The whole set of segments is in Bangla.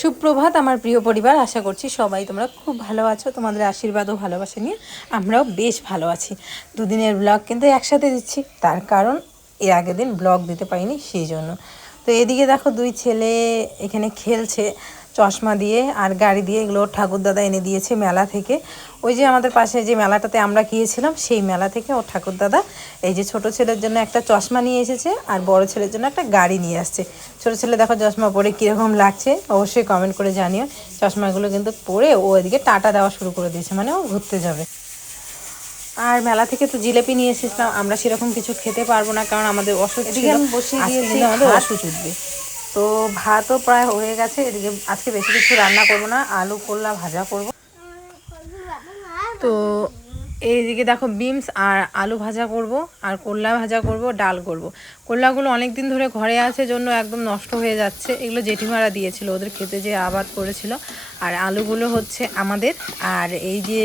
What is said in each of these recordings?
সুপ্রভাত আমার প্রিয় পরিবার, আশা করছি সবাই তোমরা খুব ভালো আছো। তোমাদের আশীর্বাদ ও ভালোবাসা নিয়ে আমরাও বেশ ভালো আছি। দুদিনের ব্লগ কিন্তু একসাথে দিচ্ছি, তার কারণ এর আগের দিন ব্লগ দিতে পারিনি, সেই জন্য। তো এদিকে দেখো দুই ছেলে এখানে খেলছে চশমা দিয়ে আর গাড়ি দিয়ে। এগুলো ঠাকুরদাদা এনে দিয়েছে মেলা থেকে। ওই যে আমাদের পাশে যে মেলাটাতে আমরা গিয়েছিলাম, সেই মেলা থেকে ওর ঠাকুরদাদা এই যে ছোট ছেলের জন্য একটা চশমা নিয়ে এসেছে আর বড় ছেলের জন্য একটা গাড়ি নিয়ে আসছে। ছোট ছেলে দেখো চশমা পরে কীরকম লাগছে অবশ্যই কমেন্ট করে জানিও। চশমাগুলো কিন্তু পরে ও এদিকে টাটা দেওয়া শুরু করে দিয়েছে, মানে ও ঘুরতে যাবে। আর মেলা থেকে তো জিলেপি নিয়ে এসেছিলাম, আমরা সেরকম কিছু খেতে পারবো না কারণ আমাদের ওষুধ ছিল, কিন্তু আমাদের ওষুধ উঠবে। তো ভাতও প্রায় হয়ে গেছে। এদিকে আজকে বেশি কিছু রান্না করব না, আলু করলা ভাজা করব। তো এইদিকে দেখো বিমস আর আলু ভাজা করব আর করলা ভাজা করব, ডাল করব। করলাগুলো অনেক দিন ধরে ঘরে আছে জন্য একদম নষ্ট হয়ে যাচ্ছে। এগুলো জেঠিমারা দিয়েছিল, ওদের খেতে যে আবাদ করেছিল। আর আলুগুলো হচ্ছে আমাদের, আর এই যে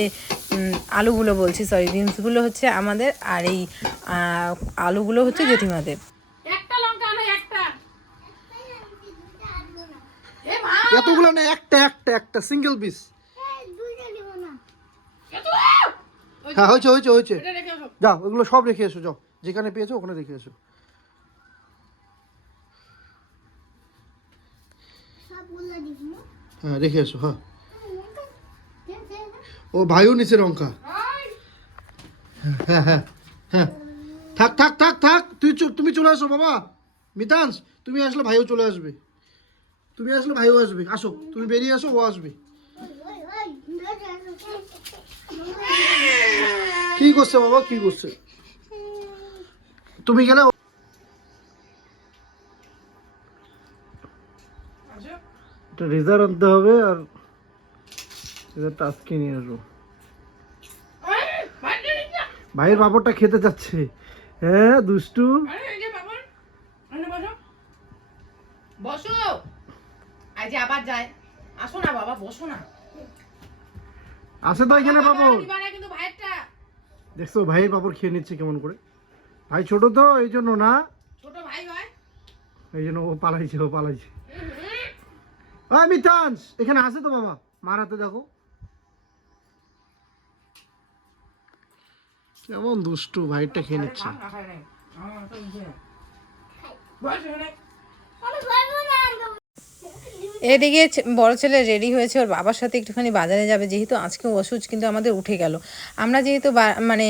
আলুগুলো বলছি সরি বিমসগুলো হচ্ছে আমাদের, আর এই আলুগুলো হচ্ছে জেঠিমাদের। এতগুলো না, একটা একটা একটা সিঙ্গেল পিস। হ্যাঁ হয়েছে হয়েছে হয়েছে, যাও ওগুলো সব রেখে এসো, যাও যেখানে পেয়েছো ওখানে রেখে এসো। হ্যাঁ রেখে এসো। হ্যাঁ ও ভাইও নিচে লঙ্কা। হ্যাঁ হ্যাঁ হ্যাঁ, থাক থাক থাক থাক, তুমি চলে আসো বাবা। মিতাংশ তুমি আসলে ভাইও চলে আসবে, তুমি আসলে ভাইও আসবে। আসো তুমি বেরিয়ে আসো, ও আসবে। কি করছে বাবা, কি করছে? তুমি গেলে রেজার আনতে হবে আর আজকে নিয়ে আসবো। ভাইয়ের পাপড়টা খেতে যাচ্ছে। হ্যাঁ দুষ্টু, বসো। আজ আবার যায়, আসো না বাবা, বসো না। আছে তো এখানে পাপড়, দেখছো ভাইয়ের পাপড় খেয়ে নিচ্ছে কেমন করে। ভাই ছোট তো এই জন্য না, ছোট ভাই হয় এই জন্য ও পালাইছে, ও পালাইছে। মিতাংশ এখানে আছে তো বাবা, মার হাতে দেখো কেমন দুষ্টু, ভাইটা খেয়ে নিচ্ছে। এদিকে বড় ছেলে রেডি হয়েছে, ওর বাবার সাথে একটুখানি বাজারে যাবে, যেহেতু আজকে ওষুধ কিন্তু আমাদের উঠে গেল। আমরা যেহেতু মানে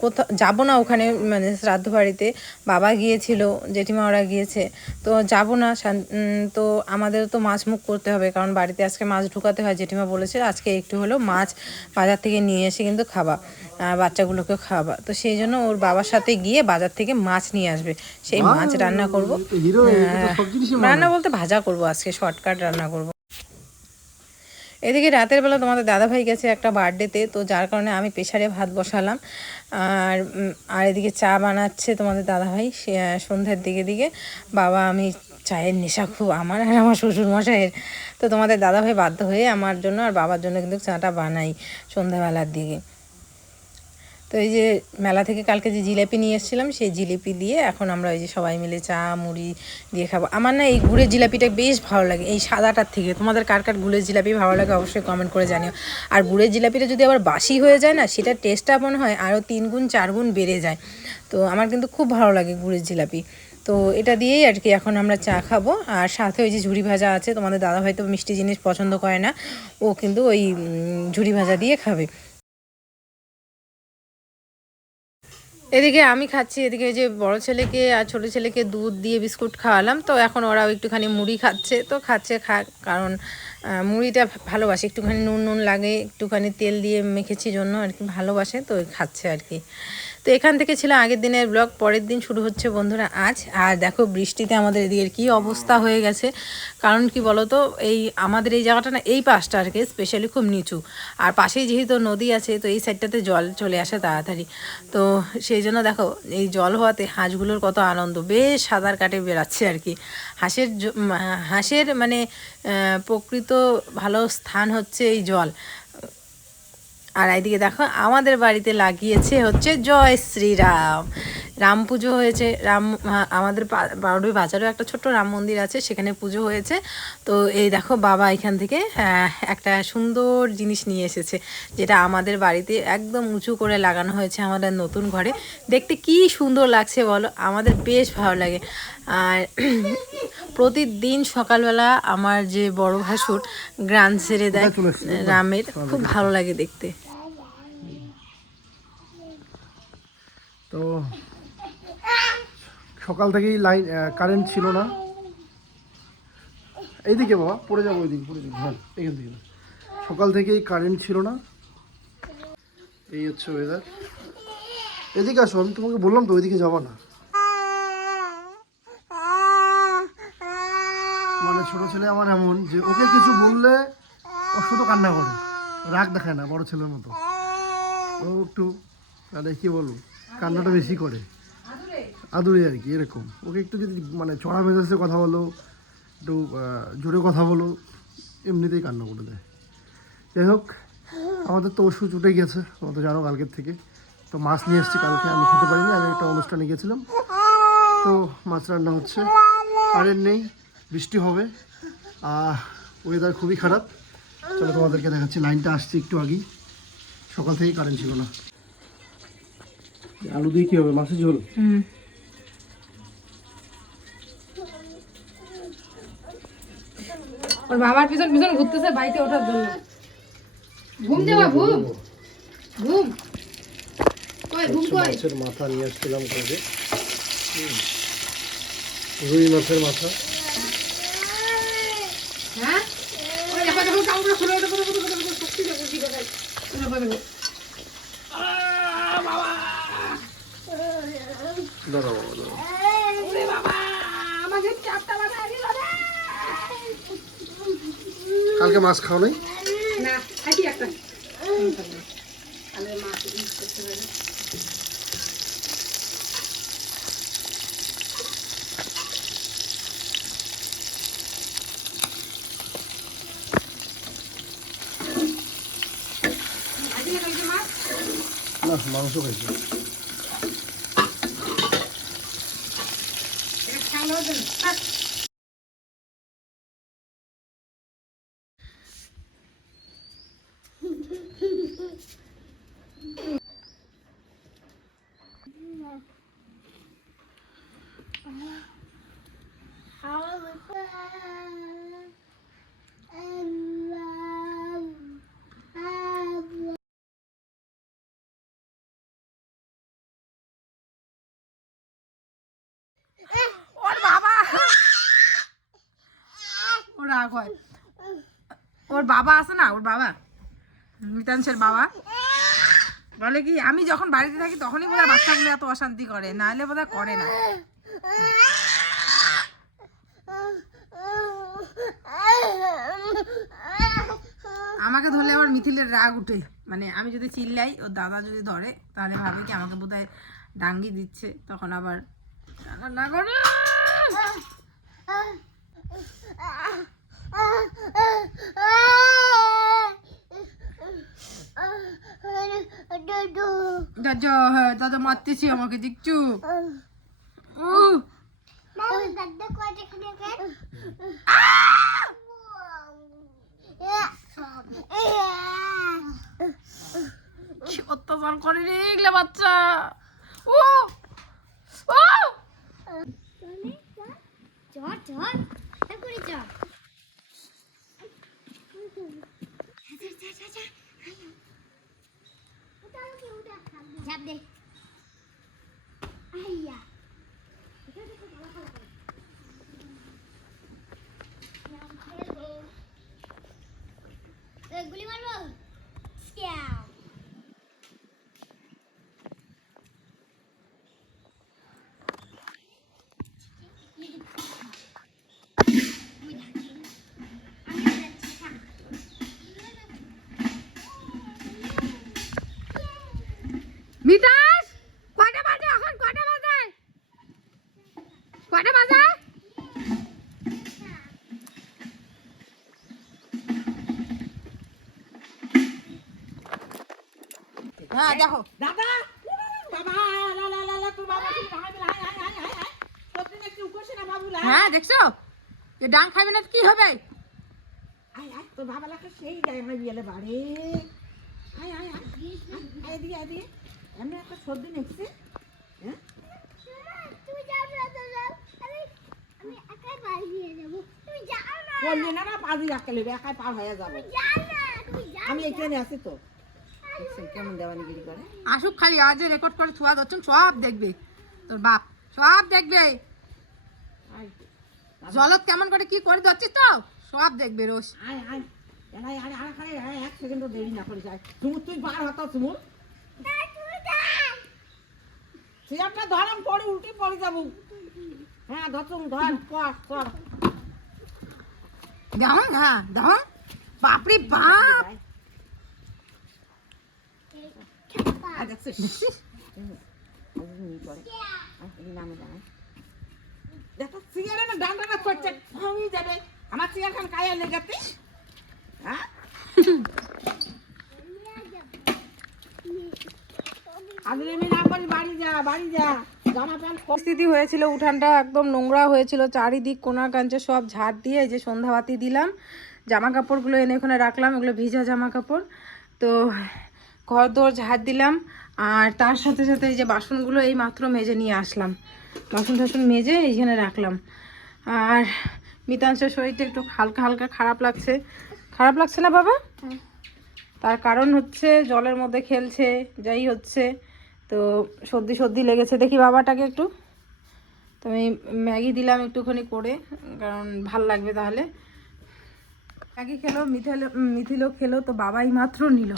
কোথাও যাবো না ওখানে, মানে শ্রাদ্ধ বাড়িতে বাবা গিয়েছিল, জেঠিমা ওরা গিয়েছে, তো যাব না। তো আমাদের তো মাছ মুখ করতে হবে, কারণ বাড়িতে আজকে মাছ ঢুকাতে হয়। জেঠিমা বলেছে আজকে একটু হলেও মাছ বাজার থেকে নিয়ে এসে কিন্তু খাবা, বাচ্চাগুলোকে খাওয়াবা। তো সেই জন্য ওর বাবার সাথে গিয়ে বাজার থেকে মাছ নিয়ে আসবে, সেই মাছ রান্না করব। রান্না বলতে ভাজা করব, আজকে শর্টকাট রান্না করব। এদিকে রাতের বেলা তোমাদের দাদাভাই গেছে একটা বার্থডেতে, তো যার কারণে আমি প্রেসারে ভাত বসালাম। আর এদিকে চা বানাচ্ছে তোমাদের দাদাভাই সন্ধ্যার দিকে। বাবা আমি চায়ের নেশা খুব আমার আর আমার শ্বশুরমশাইয়ের, তো তোমাদের দাদাভাই বাধ্য হয়ে আমার জন্য আর বাবার জন্য কিন্তু চাটা বানাই সন্ধ্যাবেলার দিকে। তো এই যে মেলা থেকে কালকে যে জিলিপি নিয়ে এসেছিলাম, সেই জিলিপি দিয়ে এখন আমরা ওই যে সবাই মিলে চা মুড়ি দিয়ে খাবো। আমার না এই গুড়ের জিলাপিটা বেশ ভালো লাগে এই সাদাটার থেকে। তোমাদের কার কার গুড়ের জিলাপি ভালো লাগে অবশ্যই কমেন্ট করে জানিও। আর গুড়ের জিলাপিটা যদি আবার বাসি হয়ে যায় না, সেটার টেস্টটা মনে হয় আরও 3 গুণ 4 গুণ বেড়ে যায়। তো আমার কিন্তু খুব ভালো লাগে গুড়ের জিলাপি। তো এটা দিয়েই আর কি এখন আমরা চা খাবো। আর সাথে ওই যে ঝুড়ি ভাজা আছে, তোমাদের দাদা হয়তো মিষ্টি জিনিস পছন্দ করে না, ও কিন্তু ওই ঝুড়ি ভাজা দিয়ে খাবে। এদিকে আমি খাচ্ছি, এদিকে যে বড় ছেলেকে আর ছোট ছেলেকে দুধ দিয়ে বিস্কুট খাওয়ালাম, তো এখন ওরাও একটুখানি মুড়ি খাচ্ছে। তো খাচ্ছে কারণ মুড়িটা ভালোবাসে, একটুখানি নুন নুন লাগে, একটুখানি তেল দিয়ে মেখেছি জন্য আর কি ভালোবাসে, তো খাচ্ছে আর কি। তো এখান থেকে ছিল আগের দিনের ব্লগ, পরের দিন শুরু হচ্ছে বন্ধুরা আজ। আর দেখো বৃষ্টিতে আমাদের এদিকের কী অবস্থা হয়ে গেছে, কারণ কি বলো তো, এই আমাদের এই জায়গাটা না, এই পাশটা আর কি স্পেশালি খুব নিচু, আর পাশেই যেহেতু নদী আছে, তো এই সাইডটাতে জল চলে আসে তাড়াতাড়ি। তো সেই জন্য দেখো এই জল হওয়াতে হাঁসগুলোর কত আনন্দ, বেশ সাঁতার কাটে বেড়াচ্ছে আর কি। হাঁসের মানে প্রকৃত ভালো স্থান হচ্ছে এই জল। আর এইদিকে দেখো আমাদের বাড়িতে লাগিয়েছে হচ্ছে জয় শ্রীরাম, রাম পুজো হয়েছে, আমাদের বারোডি বাজারেও একটা ছোট্ট রাম মন্দির আছে, সেখানে পুজো হয়েছে। তো এই দেখো বাবা এখান থেকে একটা সুন্দর জিনিস নিয়ে এসেছে, যেটা আমাদের বাড়িতে একদম উঁচু করে লাগানো হয়েছে আমাদের নতুন ঘরে। দেখতে কি সুন্দর লাগছে বলো, আমাদের বেশ ভালো লাগে। আর প্রতিদিন সকালবেলা আমার যে বড় ভাসুর গ্রান ছেড়ে দেয় রামের, খুব ভালো লাগে দেখতে। তো সকাল থেকেই লাইন কারেন্ট ছিল না। এইদিকে বাবা, পড়ে যাবো ওইদিকে, হ্যাঁ এখান থেকে না। সকাল থেকেই কারেন্ট ছিল না। এই হচ্ছে ওয়েদার। এদিকে আসো, আমি তোমাকে বললাম তো ওইদিকে যাবো না। মানে ছোট ছেলে আমার এমন যে ওকে কিছু বললে ও শুধু কান্না করে, রাগ দেখায় না বড় ছেলের মতো। ও একটু মানে কি বলবো, কান্নাটা বেশি করে, আদুরে আর কি এরকম। ওকে একটু যদি মানে চড়া মেজাজে কথা বলো, একটু জোরে কথা বলো, এমনিতেই কান্না করে দেয়। যাই হোক, আমাদের তো ওষুধ উঠে গেছে, তোমরা তো জানো কালকের থেকে। তো মাছ নিয়ে এসেছি কালকে, আমি খেতে পারিনি, আমি একটা অনুষ্ঠানে গেছিলাম। তো মাছ রান্না হচ্ছে, কারেন্ট নেই, বৃষ্টি হবে, ওয়েদার খুবই খারাপ। চলো তোমাদেরকে দেখাচ্ছি, লাইনটা আসছে একটু আগেই, সকাল থেকেই কারেন্ট ছিল না। আলু দিয়ে কি হবে, মাছের ঝোল। ওর বাবার পিছন পিছন ঘুরতেছে বাইকে ওঠার জন্য। ঘুম যাবা, ঘুম ঘুম কই, ঘুম কই। মাছের মাথা নিয়ে আসছিলাম কালকে, রুই মাছের মাথা। হ্যাঁ ওই দেখো দেখো কাউকে খুলে ওঠে করে করে করে শক্তি দেখো কি দেখাই। দেখো দেখো বাবা, দাঁড়াও বাবা, দাঁড়াও। ওরে বাবা, আমাকে চাপটা বাঁধা দিল রে। কালকে মাছ খাও নাই? না, খাইছি একটা। তাহলে মাছ ইউজ করতে হবে। না, মাংস খাইছি। ওর বাবা, ওর রাগ হয়। ওর বাবা আছে না, ওর বাবা মিতাংশের বাবা বলে কি, আমি যখন বাড়িতে থাকি তখনই বোধহয় বাচ্চাগুলো এত অশান্তি করে, নাহলে বোধহয় করে না। আমাকে ধরলে আবার মিথিলের রাগ উঠে, মানে আমি যদি চিল্লাই, ওর দাদা যদি ধরে তাহলে ভাবে কি আমাকে বোধহয় ডাঙ্গি দিচ্ছে, তখন আবার না করে। দাদা, হ্যাঁ দাদা মারতেছি আমাকে, দেখছু। অত্যাচার করে রে এগুলা বাচ্চা। ও ও গুলি মারবো স্ক্যাম। মিতাস, কয়টা বাজে এখন? কয়টা বাজে? কয়টা বাজে? হ্যাঁ দেখো দাদা, বাবা লা লা লা লা তোর বাবা কি ভাঙা দিল high high high high high প্রতিদিন একটু উপসে না বাবুলা হ্যাঁ দেখছো এ ডাং খাবে না তো কি হবে? আয় আয় তোর বাবা লাগে সেই যায় না বিয়েলে বাড়ি আয় আয় আয় এদিকে এদিকে এমনি একটা সর্দি নেছি হ্যাঁ তুমি যাও না তো যাও আমি একাই বাড়ি নিয়ে যাবো তুমি যাও না বললি না না পাজি রাখতে নেবে একাই পার হয়ে যাবে যাও না তুমি যাও আমি এখানে আছি তো দেখছেন কেমন দেওয়ানিগিরি করে আসুক খালি আজ রেকর্ড করে ছোঁয়া ধরছেন সব দেখবে তোর বাপ সব দেখবে আয় জলত কেমন করে কি করে ধরছিস তো সব দেখবে রোজ আয় আয় এলাই আরে আরে খালি এক সেকেন্ডও দেরি না করে যায় তুমুর তুই বার হতো তুমুর তুমি যাও তুই একটা ধরম পড়ে উল্টে পড়ে যাবো হ্যাঁ ধর কর কর দেখুন হ্যাঁ দেখুন বাপরে বাপ আর দেখছিস দেখছিস? দেখো সিগারে না ডান্ডাটা করছে ভাঙি যাবে আমার সিগার খান কায়া লেগেতে হ্যাঁ আগে আমি না করি বাড়ি যা জামা প্যান্ট পরিস্থিতি হয়েছিল উঠানটা একদম নোংরা হয়েছিল চারিদিক কোনা কাঞ্চে সব ঝাড় দিয়ে এই যে সন্ধ্যাবাতি দিলাম জামা কাপড়গুলো এনে ওখানে রাখলাম এগুলো ভিজা জামা কাপড় তো ঘর দোর ঝাড় দিলাম আর তার সাথে সাথে এই যে বাসনগুলো এই মাত্র মেজে নিয়ে আসলাম বাসন টাসন মেজে এইখানে রাখলাম আর মিতাংশের শরীরটা একটু হালকা হালকা খারাপ লাগছে না বাবা তার কারণ হচ্ছে জলের মধ্যে খেলছে যাই হচ্ছে তো সর্দি লেগেছে দেখি বাবাটাকে একটু তো আমি ম্যাগি দিলাম একটুখানি করে কারণ ভাল লাগবে তাহলে ম্যাগি খেলো মিথিলও খেলো তো বাবাই মাত্র নিল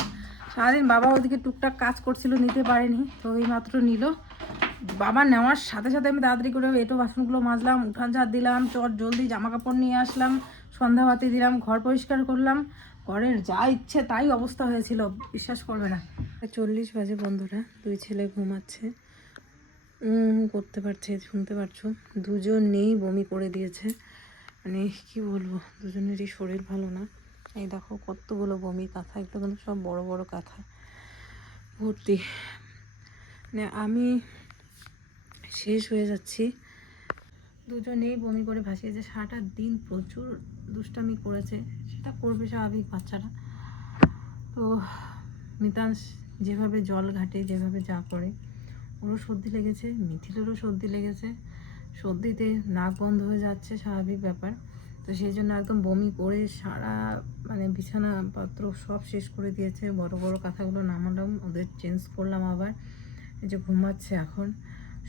সারাদিন বাবা ওদিকে টুকটাক কাজ করছিল নিতে পারেনি তো ওই মাত্র নিল বাবা নেওয়ার সাথে সাথে আমি তাড়াতাড়ি করে এঁটো বাসনগুলো মাজলাম উঠান ঝাড় দিলাম জলদি জামা কাপড় নিয়ে আসলাম সন্ধ্যাবাতি দিলাম ঘর পরিষ্কার করলাম ঘরের যা ইচ্ছে তাই অবস্থা হয়েছিল বিশ্বাস করবে না 40 বাজে বন্ধুরা দুই ছেলে ঘুমাচ্ছে করতে পারছে শুনতে পারছো দুজন নেই বমি করে দিয়েছে মানে কি বলবো দুজনেরই শরীর ভালো না এই দেখো কতগুলো বমি কাঁথা একদম সব বড় বড় কাঁথা ভর্তি মানে আমি শেষ হয়ে যাচ্ছি দুজনেই বমি করে ভাসিয়েছে সারাটা দিন প্রচুর দুষ্টামি করেছে সেটা করবে স্বাভাবিক বাচ্চারা তো মিতাংশ যেভাবে জল ঘাটে যেভাবে যা করে ওরও সর্দি লেগেছে মিথিলেরও সর্দি লেগেছে সর্দিতে নাক বন্ধ হয়ে যাচ্ছে স্বাভাবিক ব্যাপার তো সেই জন্য একদম বমি করে সারা মানে বিছানাপত্র সব শেষ করে দিয়েছে বড় বড় কাঁথাগুলো নামালাম ওদের চেঞ্জ করলাম আবার এই যে ঘুমাচ্ছে এখন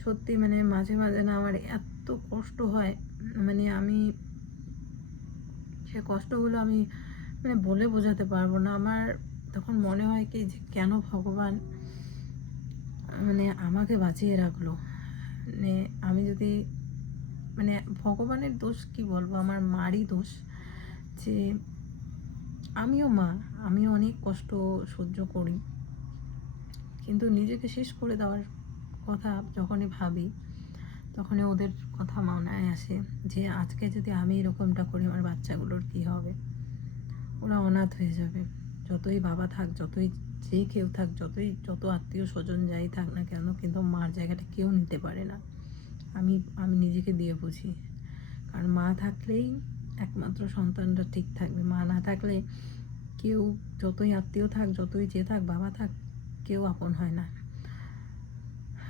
সত্যি মানে মাঝে মাঝে না আমার এত কষ্ট হয় মানে আমি সে কষ্টগুলো আমি মানে বলে বোঝাতে পারবো না আমার তখন মনে হয় কি যে কেন ভগবান মানে আমাকে বাঁচিয়ে রাখলো মানে আমি যদি মানে ভগবানের দোষ কি বলবো আমার মারই দোষ যে আমিও মা আমিও অনেক কষ্ট সহ্য করি কিন্তু নিজেকে শেষ করে দেওয়ার কথা যখনই ভাবি তখনই ওদের কথা মনে আসে যে আজকে যদি আমি এরকমটা করি আমার বাচ্চাগুলোর কী হবে ওরা অনাথ হয়ে যাবে যতই বাবা থাক যতই যে কেউ থাক যত আত্মীয় স্বজন যাই থাক না কেন কিন্তু মার জায়গাটা কেউ নিতে পারে না আমি নিজেকে দিয়ে বুঝি কারণ মা থাকলেই একমাত্র সন্তানরা ঠিক থাকবে মা না থাকলে কেউ যতই আত্মীয় থাক যতই যে থাক বাবা থাক কেউ আপন হয় না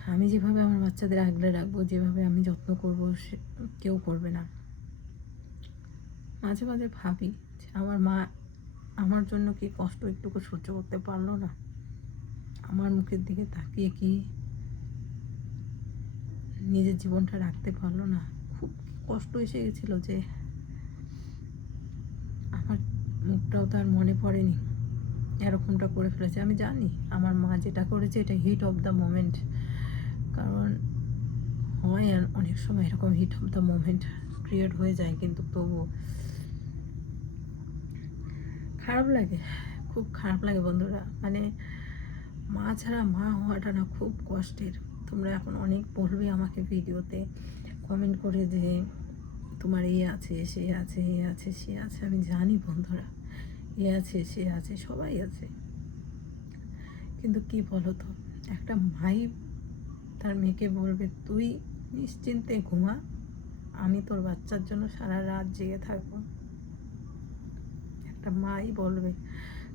আমি যেভাবে আমার বাচ্চাদের আগলে রাখবো যেভাবে আমি যত্ন করবো সে কেউ করবে না মাঝে মাঝে ভাবি যে আমার মা আমার জন্য কি কষ্ট একটুকু সহ্য করতে পারলো না আমার মুখের দিকে তাকিয়ে কি নিজের জীবনটা রাখতে পারলো না খুব কষ্ট এসে গেছিলো যে আমার মুখটাও তার মনে পড়েনি এরকমটা করে ফেলেছে আমি জানি আমার মা যেটা করেছে এটা হিট অফ দ্য মোমেন্ট কারণ হয় অনেক সময় এরকম heat of the moment create হয়ে যায় কিন্তু তবুও খারাপ লাগে খুব খারাপ লাগে বন্ধুরা মানে মা ছাড়া মা হওয়াটা না খুব কষ্টের তোমরা এখন অনেক বলবে আমাকে ভিডিওতে কমেন্ট করে যে তোমার এই আছে সে আছে এ আছে সে আছে আমি জানি বন্ধুরা এ আছে সে আছে সবাই আছে কিন্তু কি বলো তো একটা মাই তার মেয়েকে বলবে তুই নিশ্চিন্তে ঘুমা, আমি তোর বাচ্চার জন্য সারা রাত জেগে থাকবো। একটা মাই বলবে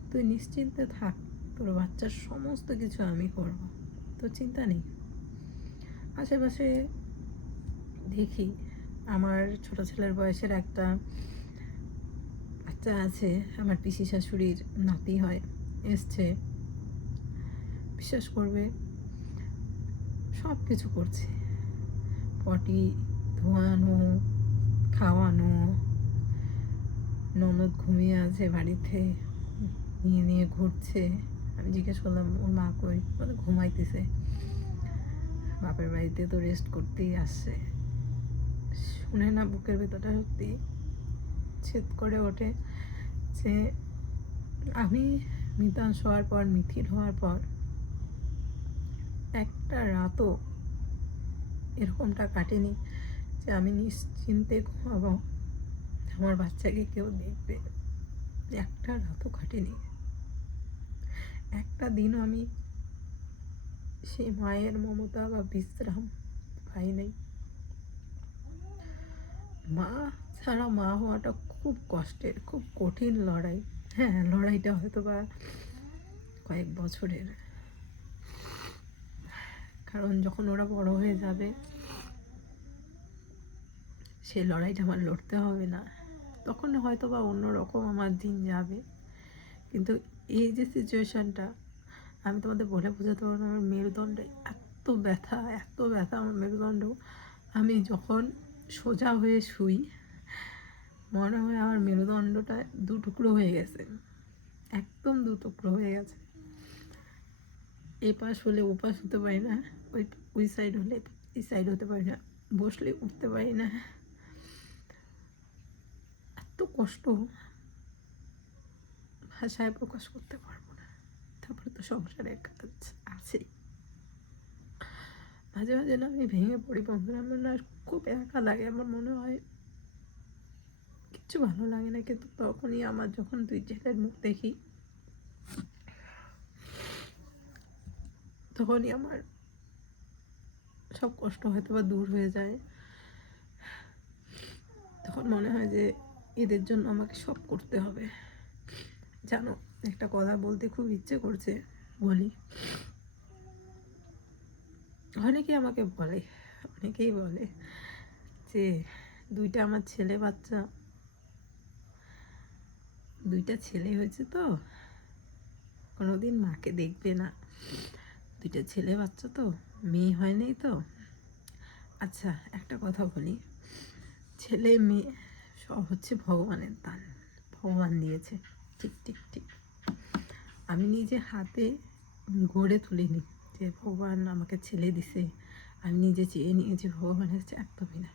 তুই নিশ্চিন্তে থাক, তোর বাচ্চার সমস্ত কিছু আমি করব, তোর চিন্তা নেই। আশেপাশে দেখি আমার ছোট ছেলের বয়সের একটা বাচ্চা আছে, আমার পিসি শাশুড়ির নাতি হয়, এসছে, বিশ্বাস করবে সব কিছু করছে, পটি ধোয়ানো, খাওয়ানো, ননদ ঘুমিয়ে আছে বাড়িতে, নিয়ে নিয়ে ঘুরছে। আমি জিজ্ঞেস করলাম ওর মা কই, বলে ঘুমাইতেছে, বাপের বাড়িতে তো রেস্ট করতেই আসছে। শুনে না বুকের ভেতরটা সত্যি ছেদ করে ওঠে যে আমি মিতান শোয়ার পর, মিথির হওয়ার পর একটা রাতও এরকমটা কাটেনি যে আমি নিশ্চিন্তে ঘুমাবো, আমার বাচ্চাকে কেউ দেখবে। একটা রাতও কাটেনি, একটা দিনও আমি সেই মায়ের মমতা বা বিশ্রাম পাই নাই। মা ছাড়া মা হওয়াটা খুব কষ্টের, খুব কঠিন লড়াই। হ্যাঁ, লড়াইটা হয়তো বা কয়েক বছরের, কারণ যখন ওরা বড় হয়ে যাবে সেই লড়াইটা আমার লড়তে হবে না, তখন হয়তো বা অন্যরকম আমার দিন যাবে। কিন্তু এই যে সিচুয়েশানটা, আমি তোমাদের বলে বোঝাতে পারবো না। আমার মেরুদণ্ডে এত ব্যথা, এত ব্যথা আমার মেরুদণ্ড, আমি যখন সোজা হয়ে শুই মনে হয় আমার মেরুদণ্ডটা দু টুকরো হয়ে গেছে, একদম দু টুকরো হয়ে গেছে। এই পাশ হলে ও পাশ হতে পারি না, ওই সাইড হলে এই সাইড হতে পারি না, বসলে উঠতে পারি না, এত কষ্ট ভাষায় প্রকাশ করতে পারবো না। তারপরে তো সংসারের কাজ আছে, মাঝে মাঝে না আমি ভেঙে পড়ি বন্ধুরা, আমার না খুব একা লাগে, আমার মনে হয় কিচ্ছু ভালো লাগে না। কিন্তু তখনই আমার যখন দুই ছেলের মুখ দেখি, তখনই আমার সব কষ্ট হয়তো বা দূর হয়ে যায়। তখন মনে হয় যে এদের জন্য আমাকে সব করতে হবে। জানো, একটা কথা বলতে খুব ইচ্ছে করছে, বলি। অনেকেই আমাকে বলে, অনেকেই বলে যে দুইটা আমার ছেলে বাচ্চা, দুইটা ছেলে হয়েছে তো কোনোদিন মাকে দেখবে না, দুইটা ছেলে বাচ্চা তো, মেয়ে হয়নি তো। আচ্ছা একটা কথা বলি, ছেলে মেয়ে সব হচ্ছে ভগবানের দান, ভগবান দিয়েছে, ঠিক ঠিক ঠিক। আমি নিজে হাতে গড়ে তুলিনি যে ভগবান আমাকে ছেলে দিছে, আমি নিজে চেয়ে নিয়েছি ভগবানের কাছে, একদমই না।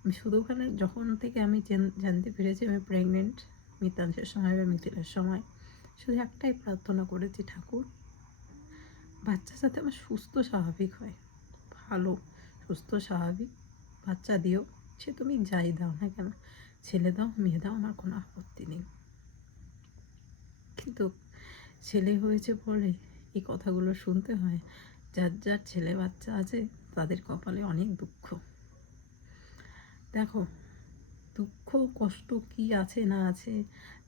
আমি শুধু ওখানে যখন থেকে আমি জানতে পেরেছি আমি প্রেগনেন্ট, মিতাংশের সময় বা মিথিলের সময়, শুধু একটাই প্রার্থনা করেছি, ঠাকুর বাচ্চা যাতে আমার সুস্থ স্বাভাবিক হয়, ভালো সুস্থ স্বাভাবিক বাচ্চা দিও, সে তুমি যাই দাও না কেন, ছেলে দাও মেয়ে দাও, আমার কোনো আপত্তি নেই। কিন্তু ছেলে হয়েছে বলে এই কথাগুলো শুনতে হয়। যার যার ছেলে বাচ্চা আছে তাদের কপালে অনেক দুঃখ। দেখো, দুঃখ কষ্ট কি আছে না আছে,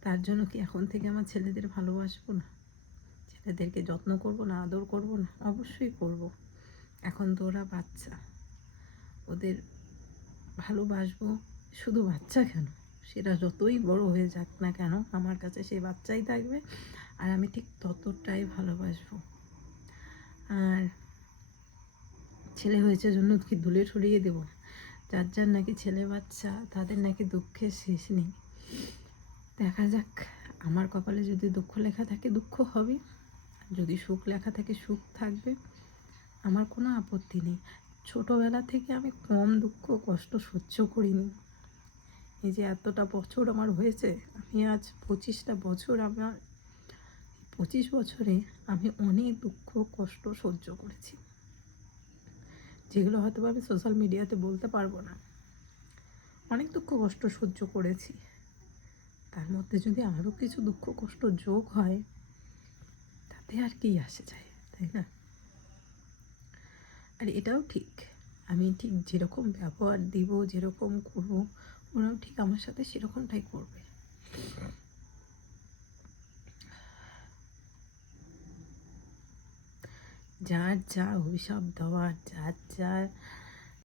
তার জন্য কি এখন থেকে আমার ছেলেদের ভালোবাসবো না, ছেলেদেরকে যত্ন করবো না, আদর করবো না? অবশ্যই করব। এখন তো ওরা বাচ্চা, ওদের ভালোবাসবো। শুধু বাচ্চা কেন, সেটা যতই বড় হয়ে যাক না কেন, আমার কাছে সেই বাচ্চাই থাকবে, আর আমি ঠিক ততটাই ভালোবাসবো। আর ছেলে হয়েছে জন্য কি ধুলে ছড়িয়ে দেবো? যার যার নাকি ছেলে বাচ্চা তাদের নাকি দুঃখের শেষ নেই। দেখা যাক, আমার কপালে যদি দুঃখ লেখা থাকে দুঃখ হবে, যদি সুখ লেখা থাকে সুখ থাকবে, আমার কোনো আপত্তি নেই। ছোটোবেলা থেকে আমি কম দুঃখ কষ্ট সহ্য করিনি। এই যে এতটা বছর আমার হয়েছে, আমি আজ 25টা বছর, আমার 25 বছরে আমি অনেক দুঃখ কষ্ট সহ্য করেছি, যেগুলো হয়তো আমি সোশ্যাল মিডিয়াতে বলতে পারবো না। অনেক দুঃখ কষ্ট সহ্য করেছি, তার মধ্যে যদি আরও কিছু দুঃখ কষ্ট যোগ হয় তাতে আর কি আসে যায়, তাই না? আর এটাও ঠিক, আমি ঠিক যেরকম ব্যবহার দিব, যেরকম করবো, ওরাও ঠিক আমার সাথে সেরকমটাই করবে। যার যা অভিশাপ দেওয়ার, যার যার